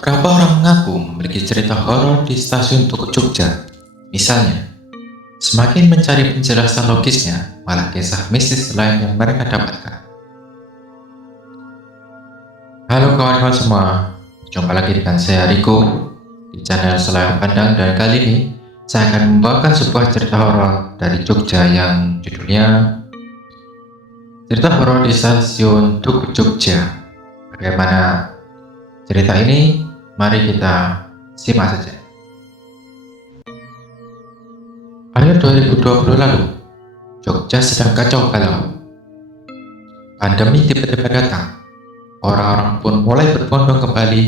Beberapa orang mengaku memiliki cerita horor di stasiun Tugu Jogja. Misalnya, semakin mencari penjelasan logisnya, malah kisah mistis lain yang mereka dapatkan. Halo kawan-kawan semua, jumpa lagi dengan saya Riko di channel Selayang Pandang, dan kali ini saya akan membawakan sebuah cerita horor dari Jogja yang judulnya Cerita Horor di Stasiun Tugu Jogja. Bagaimana cerita ini? Mari kita simak saja. Akhir 2020 lalu, Jogja sedang kacau balau. Pandemi tiba-tiba datang. Orang-orang pun mulai berbondong kembali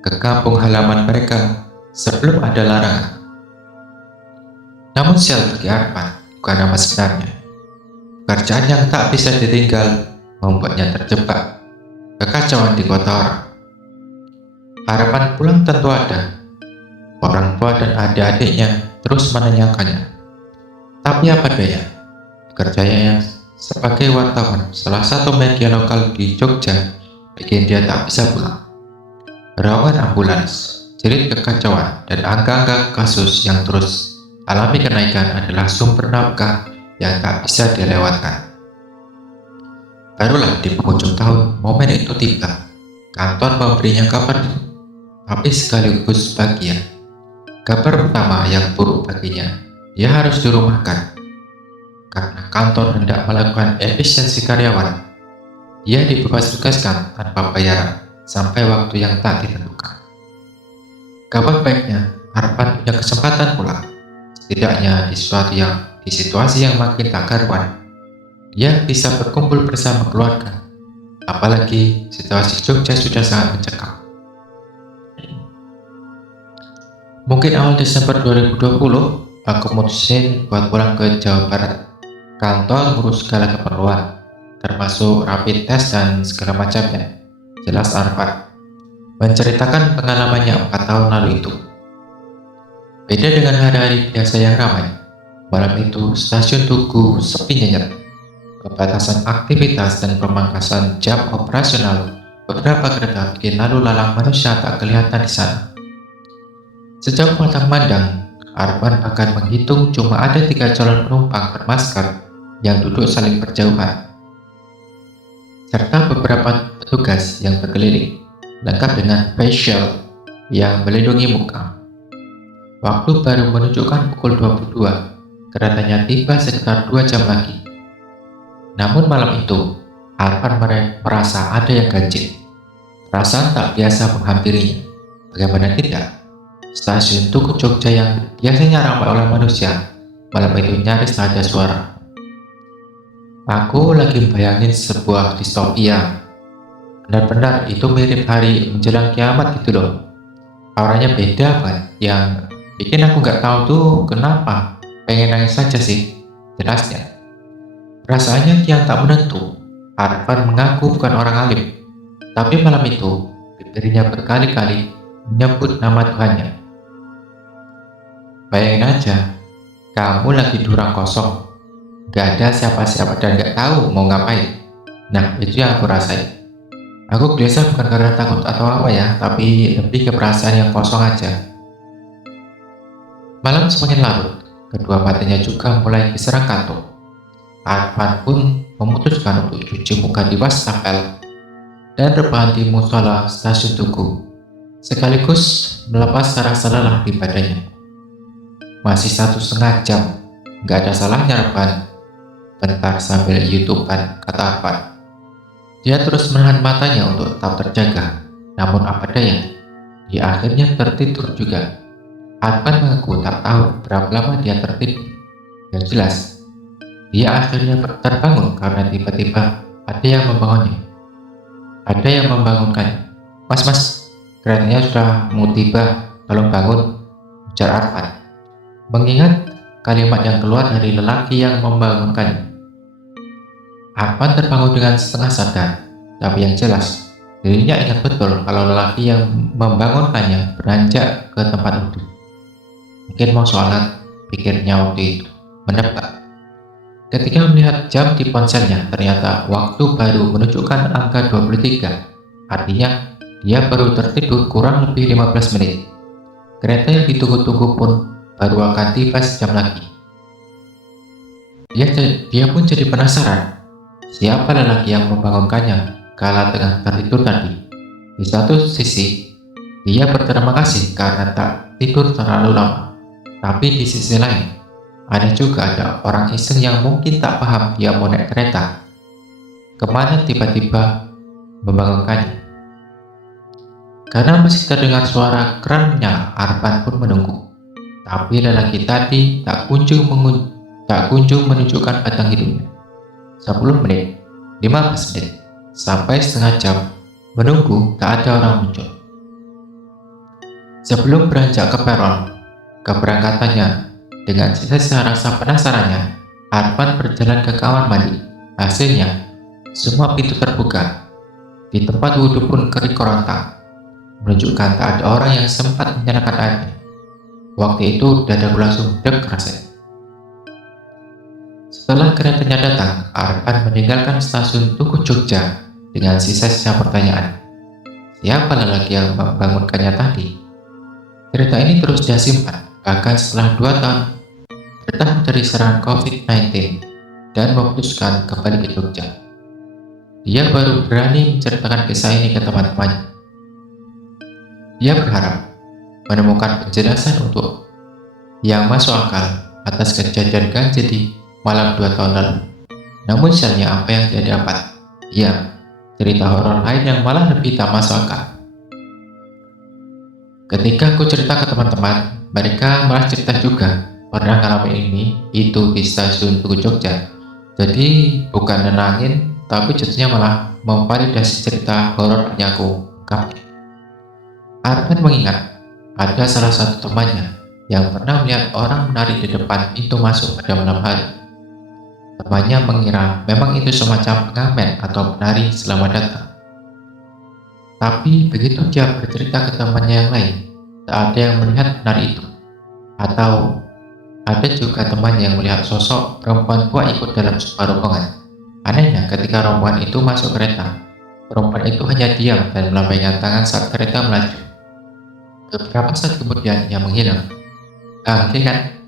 ke kampung halaman mereka sebelum ada larangan. Namun sial bagi Arpan bukan nama sebenarnya. Pekerjaan yang tak bisa ditinggal membuatnya terjebak kekacauan di kota orang. Harapan pulang tentu ada. Orang tua dan adik-adiknya terus menanyakannya. Tapi apa daya, kerjanya sebagai wartawan salah satu media lokal di Jogja bikin dia tak bisa pulang. Rawan ambulans, jerit kekacauan, dan angka-angka kasus yang terus alami kenaikan adalah sumber nafkah yang tak bisa dilewatkan. Barulah di penghujung tahun, momen itu tiba. Kantor memberinya kabar, tapi sekaligus bahagia. Kabar pertama yang buruk baginya, dia harus dirumahkan. Karena kantor hendak melakukan efisiensi karyawan, dia dibebas tugaskan tanpa bayaran sampai waktu yang tak ditentukan. Kabar baiknya, Arpan punya kesempatan pulang. Setidaknya di situasi yang makin tak karuan, dia bisa berkumpul bersama keluarga. Apalagi situasi Jogja sudah sangat mencekam. Mungkin awal Desember 2020, aku mutusin buat pulang ke Jawa Barat. Kantor ngurus segala keperluan, termasuk rapid test dan segala macamnya. Jelas Arpan menceritakan pengalamannya 4 tahun lalu itu. Beda dengan hari-hari biasa yang ramai, malam itu stasiun Tugu sepi nyenyet. Pembatasan aktivitas dan pemangkasan jam operasional beberapa kereta bikin lalu lalang manusia tak kelihatan di sana. Sejauh mata memandang, Arpan akan menghitung cuma ada 3 calon penumpang bermasker yang duduk saling berjauhan, serta beberapa petugas yang berkeliling, lengkap dengan face shield yang melindungi muka. Waktu baru menunjukkan pukul 22, keretanya tiba sekitar 2 jam lagi. Namun malam itu, Arpan merasa ada yang ganjil. Perasaan tak biasa menghampirinya. Bagaimana tidak? Stasiun Tugu Jogja yang biasanya ramai oleh manusia, malam itu nyaris tak ada suara. Aku lagi bayangin sebuah distopia. Benar-benar itu mirip hari menjelang kiamat gitu loh. Auranya beda kan, yang bikin aku nggak tahu tuh kenapa. Pengen nangis saja sih, jelasnya. Perasaannya kian tak menentu. Arpan mengaku bukan orang alim, tapi malam itu bibirnya berkali-kali menyebut nama Tuhannya. Bayangin aja, kamu lagi di ruang kosong, gak ada siapa-siapa dan gak tahu mau ngapain. Nah, itu yang aku rasain. Aku gelisah bukan karena takut atau apa ya, tapi lebih ke perasaan yang kosong aja. Malam semakin larut, kedua matanya juga mulai diserang kantuk. Arpan pun memutuskan untuk cuci muka di wastafel dan rebahan di musola stasiun Tugu, sekaligus melepas rasa lelah di badannya. Masih 1,5 jam, gak ada salahnya rebahan bentar sambil YouTubean, kata Arpan. Dia terus menahan matanya untuk tetap terjaga, namun apa daya, dia akhirnya tertidur juga. Arpan mengaku tak tahu berapa lama dia tertidur. Yang jelas, dia akhirnya terbangun karena tiba-tiba ada yang membangunnya. Ada yang membangunkannya. Mas, keretanya sudah mau tiba, tolong bangun, ujar Arpan. Mengingat kalimat yang keluar dari lelaki yang membangunkannya. Arpan terbangun dengan setengah sadar, tapi yang jelas, dirinya ingat betul kalau lelaki yang membangunkannya beranjak ke tempat duduk. Mungkin mau sholat, pikirnya waktu itu, menebak. Ketika melihat jam di ponselnya, ternyata waktu baru menunjukkan angka 23, artinya Dia baru tertidur kurang lebih 15 menit. Kereta yang ditunggu-tunggu pun baru akan tiba sejam lagi. Dia pun jadi penasaran, siapa lelaki yang membangunkannya kala tengah tertidur tadi. Di satu sisi, dia berterima kasih karena tak tidur terlalu lama. Tapi di sisi lain, ada orang iseng yang mungkin tak paham dia mau naik kereta kemana tiba-tiba membangunkannya. Karena masih terdengar suara kerannya, Arpan pun menunggu. Tapi lelaki tadi tak kunjung menunjukkan batang hidungnya. 10 menit, 15 menit, sampai setengah jam menunggu tak ada orang muncul. Sebelum beranjak ke peron keberangkatannya, dengan sisa rasa penasarannya, Arpan berjalan ke kamar mandi. Hasilnya, semua pintu terbuka. Di tempat wudhu pun kering kerontang, menunjukkan tak ada orang yang sempat menyalakan airnya. Waktu itu dadaku langsung deg rasanya. Setelah keretanya datang, Arpan meninggalkan stasiun Tugu Jogja dengan sisa-sisa pertanyaan. Siapa lelaki yang membangunkannya tadi? Cerita ini terus dia simpan, bahkan setelah 2 tahun bertahan dari serangan COVID-19 dan memutuskan kembali ke Jogja. Dia baru berani menceritakan kisah ini ke teman-temannya. Dia berharap menemukan penjelasan untuk yang masuk akal atas kejadian ganjil di malam 2 tahun lalu. Namun sayangnya apa yang dia dapat? Ya, cerita horor lain yang malah lebih tak masuk akal. Ketika aku cerita ke teman-teman, mereka malah cerita juga pernah ngalamin itu di stasiun Tugu Jogja. Jadi bukan nenangin, tapi jadinya malah memvalidasi cerita horor yang aku ungkapkan. Arpan mengingat ada salah satu temannya yang pernah melihat orang menari di depan pintu masuk pada malam hari. Temannya mengira memang itu semacam pengamen atau penari selamat datang. Tapi begitu dia bercerita ke temannya yang lain, tak ada yang melihat penari itu. Atau ada juga teman yang melihat sosok perempuan tua ikut dalam sebuah rombongan. Anehnya, ketika rombongan itu masuk kereta, perempuan itu hanya diam dan melambaikan tangan saat kereta melaju. Beberapa saat kemudian ia menghilang. Oke kan?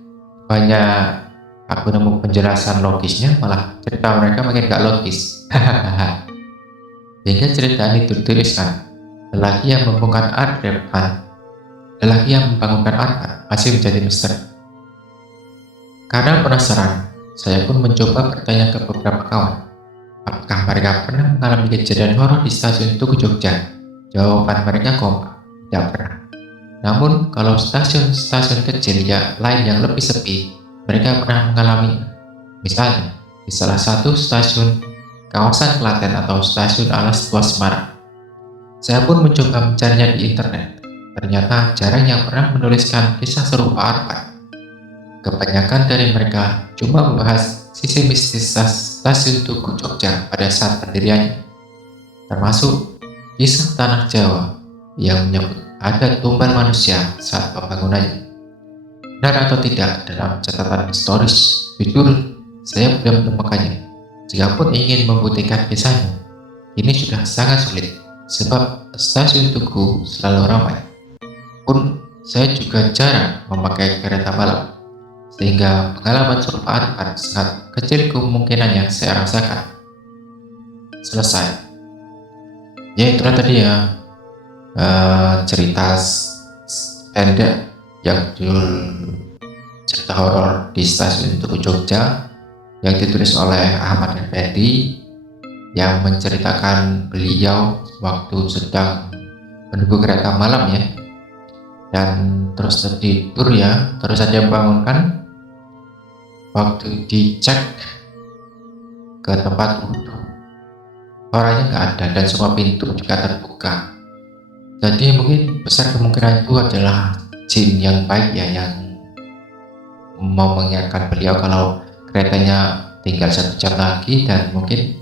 Banyak aku nemu penjelasan logisnya, malah cerita mereka makin gak logis. Hingga cerita ini dituliskan, lelaki yang membangunkan Arpan masih menjadi misteri. Karena penasaran, saya pun mencoba bertanya ke beberapa kawan, apakah mereka pernah mengalami kejadian horor di stasiun Tugu Jogja? Jawaban mereka kompak, tidak pernah. Namun kalau stasiun-stasiun kecil lain yang lebih sepi, mereka pernah mengalami. Misalnya, di salah satu stasiun kawasan Klaten atau stasiun Alas Tua Semarang. Saya pun mencoba mencarinya di internet. Ternyata jarang yang pernah menuliskan kisah serupa Arpan. Kebanyakan dari mereka cuma membahas sisi mistis stasiun Tugu Jogja pada saat pendiriannya, termasuk kisah tanah Jawa yang menyebut ada tumbal manusia saat pembangunannya. Benar atau tidak dalam catatan historis, jujur saya belum menemukannya. Jikapun ingin membuktikan kisahnya, ini sudah sangat sulit sebab stasiun Tugu selalu ramai. Pun saya juga jarang memakai kereta malam, sehingga pengalaman serupa Arpan sangat kecil kemungkinannya saya rasakan. Selesai. Ya itulah tadi ya cerita pendek yang judul cerita horor di stasiun Tugu Jogja yang ditulis oleh Ahmad Effendi, yang menceritakan beliau waktu sedang menunggu kereta malam ya, dan terus tertidur ya, terus saja bangunkan waktu dicek ke tempat wudhu, orangnya nggak ada dan semua pintu juga terbuka. Jadi mungkin besar kemungkinan itu adalah jin yang baik ya, yang mau mengingatkan beliau kalau keretanya tinggal 1 jam lagi, dan mungkin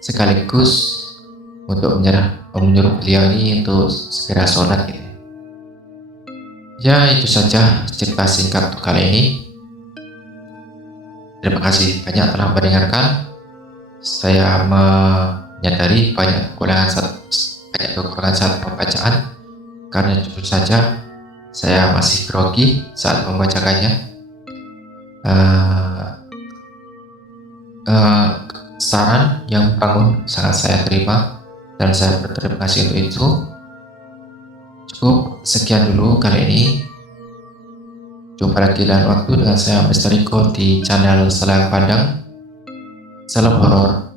sekaligus untuk menyuruh beliau ini untuk segera sholat gitu. Ya itu saja cerita singkat untuk kali ini. Terima kasih banyak telah mendengarkan. Saya menyadari banyak kekurangan banyak kekurangan saat pembacaan karena jujur saja saya masih grogi saat membacakannya. Saran yang membangun sangat saya terima dan saya berterima kasih untuk itu. Cukup sekian dulu kali ini. Jumpa lagi lain waktu dengan saya Mr. Rico di channel Selang Pandang. Salam horor.